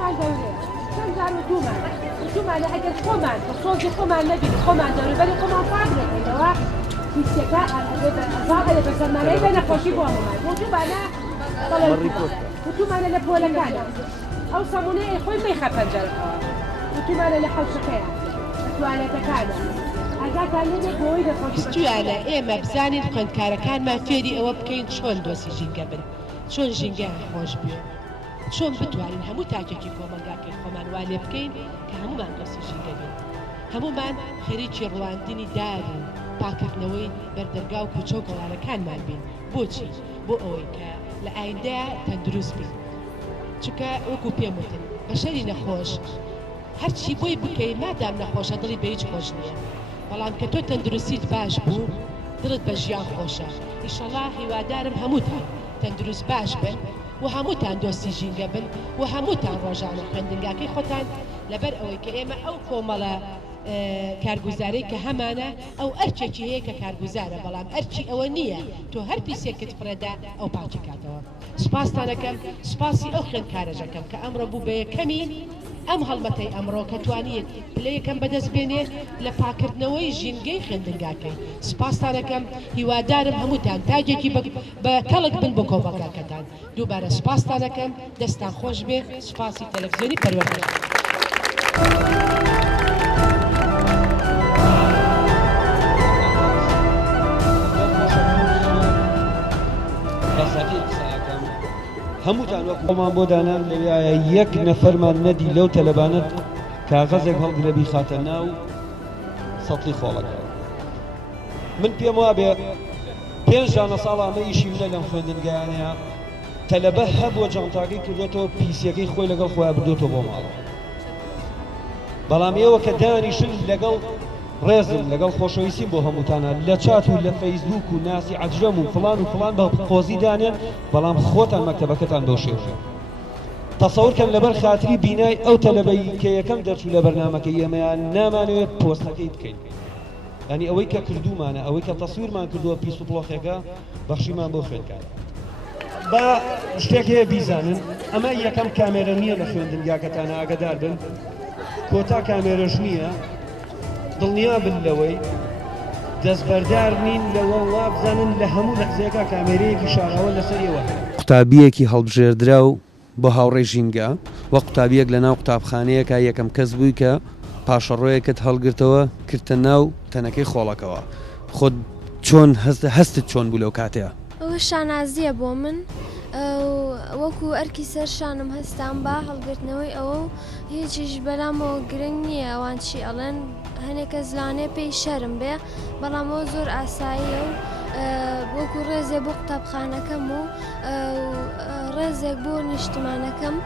خۆشمان گەورەیە چەند جار وتومانە ئەگەر خۆمان بە سۆزی خۆمان نەبین خۆمان دەوروبەری خۆمان پاک دەکەینەوە پیسەکە ئەزاغەلە بە زەمانەی بە نەخۆشی بۆ هەمومان وتومانە لە پۆلەکانە ئەو سەمونەیە خۆی مەیخە پەنجەرەکەوە وتومانە لە حەوشەکەیە لە توالێتەکانە پستویانە ئێمە بزانین خوێندکارەکانمان فێری ئەوە بکەین چۆن دۆسی ژینگە بن چۆن ژینگەیان خۆش بێ چۆن بتوانین هەموو تاکێکی کۆمەلگاکەی خۆمان وانێ بکەین کە هەمومان دۆسی ژینگە بین هەمومان خەریکی ڕواندنی دار و پاکردنەوەی بەردەرگا و کوچە و گەڵارەکانمان بین بۆچی بۆ ئەوەی کە لە ئایندەیە تەندروست بین چونکە وەکو پێم وتن بەشەری نەخۆش هەرچی بۆی بکەی مادام نەخۆشە دڵی بە هیچ خۆش نییە بەڵام کە تۆ تەندروستیت باش بوو دڵت بە ژیان خۆشە ئیشەڵڵا هیوادارم هەمووتان تەندروست باش بن و هەمووتان دۆستی ژینگە بن و هەمووتان ڕۆژانە خوێندنگاکەی خۆتان لەبەر ئەوەی کە ئێمە ئەو کۆمەڵە کارگوزارەی کە هەمانە ئەو ئەرچێکی هەیە کە کارگوزارە بەڵام ئەرچی ئەوە نییە تۆ هەر پیسێکت پڕێدا ئەو پاچی کاتەوە سپاستانەکەم سپاسی ئەو خوێندکارەژەکەم کە ئەمڕۆ بوو بە یەکەمی ئەم هەڵمەتەی ئەمڕۆ کە توانیت پلە یەکەم بەدەست بێنێ لە پاکردنەوەی ژینگەی خوێندنگاکەی سپاستانەکەم هیوادارم هەمووتان تاجێکی بە کەڵک بن بۆ کۆمەڵگاکەتان دووبارە سپاستانەکەم دەستان خۆش بێ سپاسی تەلەڤیزیۆنی پەروەردە هەمووتان وەک خۆمان بۆ دانان لەوایە یەک نەفەرمان نەدی لەو تەلەبانت کاغەزێک هەڵگرەبی خاتە ناو سەتڵی خۆڵەکە من پێم وابێ 5 ساڵ ئەمە ئیشی منە لەم خوێندنگایانەیە تەلەبە هەبووە جانتاکەی کردوێتەوە پیسەکەی خۆی لەگەڵ خۆیان بردوێتەوە بۆ ماڵەوە بەڵام ئێوە کە دانیشن لەگەڵ ڕێزم لەگەڵ خۆشەویستیم بۆ هەمووتانە لە چات و لە فەیسبوک و ناسی عەجەم و فڵان بە قۆزی دانێن بەڵام خۆتان مەکتەبەکەتان بەو شێوەیە تەسەوورکەن لەبەر خاتری بینای ئەو تەلەبەی کە یەکەم دەرچوو لە بەرنامەکەی ئێمەیان نامانەوێت پۆستەکەی بکەین ینی ئەوەی کە کردومانە ئەوەی کە تەسویرمان کردووە پیس و پڵۆخێکە بەخشیمان بۆ خوێندکار بە شتێک هەیە بیزانن ئەمە یەکەم کامێرە نییە لە خوێندنگاکەتانە ئاگادار بن کۆتا کامێرەش نییە دڵنیا بن لەوەی دەستبەردار نین لەوە وا بزانن لە هەموو لەحزەیەکە کامێرەیەکی شاراوە لەسەریەوە قوتابیەکی هەڵبژێردرا و بۆ هاوڕێی ژینگە وە قوتابیەک لە ناو قوتابخانەیەکە یەکەم کەس بووی کە پاشەڕۆیەکت هەڵگرتەوە کردتە ناو تەنەکەی خۆڵەکەوە خۆت چۆن هەستت چۆن بوو لەو کاتەیە ئەوە شانازیە بۆ من وەکو ئەرکی سەر شانم هەستان با هەڵگرتنەوەی ئەوە هیچیش بەلامەوە گرنگ نییە ئەوان چی ئەڵێن هەنێکە زلانێ پێی شەرم بێ بەڵام ئەوە زۆر ئاساییە و وەکو ڕێزێ بۆ قوتابخانەکەم و ڕێزێک بۆ نیشتمانەکەم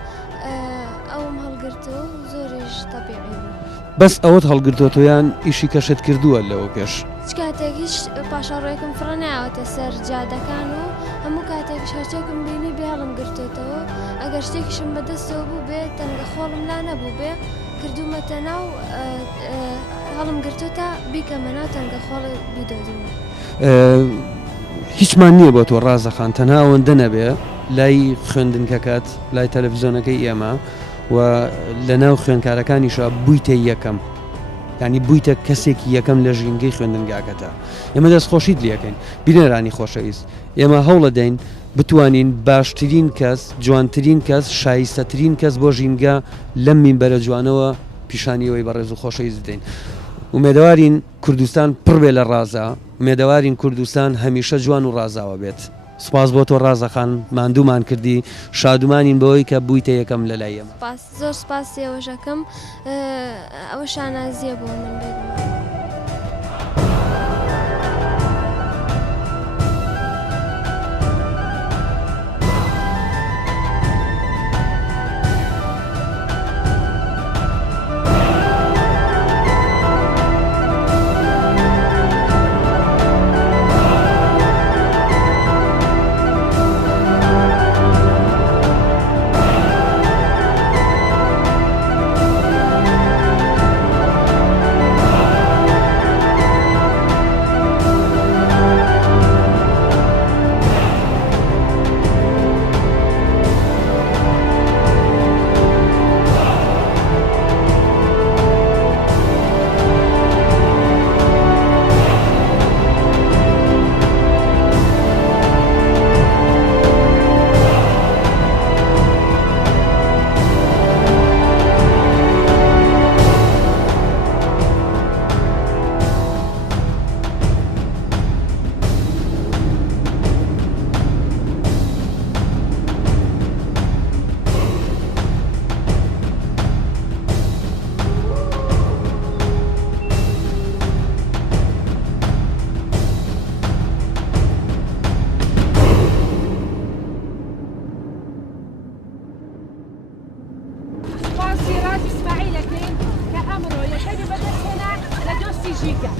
ئەوم هەڵگرتەوە زۆریش تەبیعی بوو بەس ئەوەت هەڵگرتۆتۆیان ئیشی کەشت کردووە لەوە پێش هیچ کاتێکیش پاشەڕۆیەکم فڕە نایەوەتە سەر جادەکان و هەموو کاتێکیش هەرچێکم بینی بێ هەڵم گرتوێتەوە ئەگەر شتێکیشم بەدەستەوە بوو بێ تەنگە خۆڵم لا نەبوو بێ کردومەتە ناو هەڵم گرتوتە بیکەمە ناو تەنگە خۆڵ بیدۆزمە هیچمان نییە بۆ تۆ ڕازەخان تەنها ئەوەندە نەبێ لای خوێندنکەکەت لای تەلەڤیزیۆنەکەی ئێمە و لە ناو خوێندکارەکانیشە بوویتە یەکەم ینی بوویتە کەسێکی یەکەم لە ژینگەی خوێندنگاکەتە ئێمە دەستخۆشیت لەکەین بینەرانی خۆشەویست ئێمە هەوڵە دەین بتوانین باشترین کەس جوانترین کەس شایستەترین کەس بۆ ژینگە لەم مینبەرە جوانەوە پیشانیەوەی بەڕێز و خۆشەویست بدەین ومێدەوارین کوردستان پڕ بێ لە ڕازە مێدەوارین کوردستان هەمیشە جوان و ڕازاوە بێت سپاس بۆ تۆ ڕازەخان ماندوومان کردی شادومانین بەوەی کە بوویتە یەکەم لە لای ئێمە زۆر سپاسی ئەوەشەکەم ئەوە شانازیە بۆ من بێت. ئەمڕۆ یەکەمی بەدەستهێنا لە دۆستی ژینگە.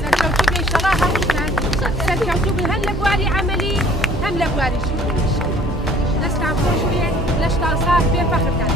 سەرکەوتوو بێ ئینشەڵا هەمووتان سەرکەوتوو بن هەم لە بواری عەمەلی هەم لە بواری ژینگە. دەستان خۆش بێ لەشتان ساز بێ فەخرتان.